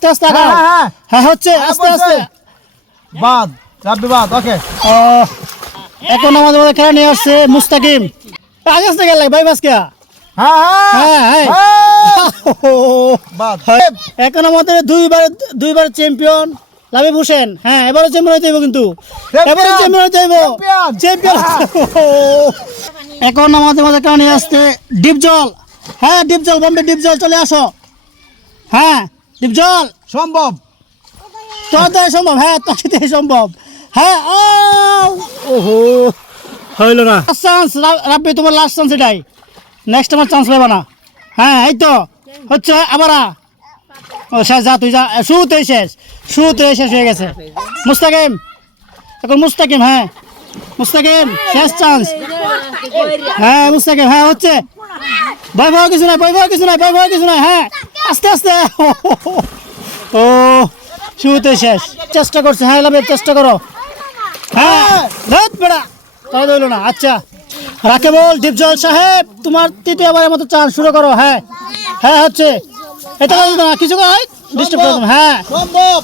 আস্তে আস্তে আগাও। হ্যাঁ হচ্ছে আস্তে আস্তে বাদ রাব্বি বাদ ওকে। এখন আমাদের মধ্যে খেলা নিয়ে আসছে মুস্তাকিম। আগে আসতে গেল ভাই বাসকে। হ্যাঁ হ্যাঁ হ্যাঁ বাদ। এখন আমাদের দুইবার চ্যাম্পিয়ন লাবিব হোসেন। হ্যাঁ এবারে চ্যাম্পিয়ন হইতে হইব, কিন্তু এবারে চ্যাম্পিয়ন হইতে হইব, চ্যাম্পিয়ন। এখন আমাদের মধ্যে খেলা নিয়ে আসছে ডিপজল। হ্যাঁ ডিপজল, বম্বে ডিপজল চলে আসো। হ্যাঁ ডিপজল সম্ভব তোর দ্বারা সম্ভব, হ্যাঁ তোর সাথে সম্ভব। হ্যাঁ ওহো হইল না। চান্স রাব্বি, তোমার লাস্ট চান্স এটাই, নেক্সট আমার চান্স পাবা না। হ্যাঁ এই তো হচ্ছে আবার। ও শেষ, যা তুই যা, শুরুতেই শেষ, শুরুতেই শেষ হয়ে গেছে। মুস্তাকিম এখন মুস্তাকিম। হ্যাঁ মুস্তাকিম শেষ চান্স। হ্যাঁ মুস্তাকিম, হ্যাঁ হচ্ছে। ভয় ভয় কিছু নাই, ভয় ভয় কিছু নাই, ভয় ভয় কিছু নাই। হ্যাঁ আস্তে আস্তে। ও শুরুতে শেষ, চেষ্টা করছে। হ্যাঁ লাভের চেষ্টা করো। হ্যাঁ ধর বেড়া, তাই রইল না। আচ্ছা রাকেবুল ডিপজল সাহেব, তোমার তৃতীয়বারের মতো চান্স, শুরু করো। হ্যাঁ হ্যাঁ হচ্ছে, এটা না কিছু হয় ডিস্টার্ব করো। হ্যাঁ সম্ভব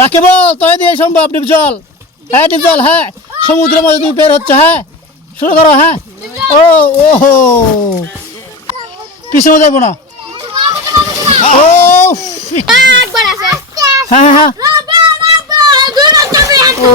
রাকেবুল, তোই দিয়ে সম্ভব। ডিপজল, হ্যাঁ ডিপজল, হ্যাঁ সমুদ্রের মধ্যে তুমি বের হচ্ছে। হ্যাঁ শুরু করো। হ্যাঁ ও ওহো, পিছনে যাবো না। ও হ্যাঁ হ্যাঁ ও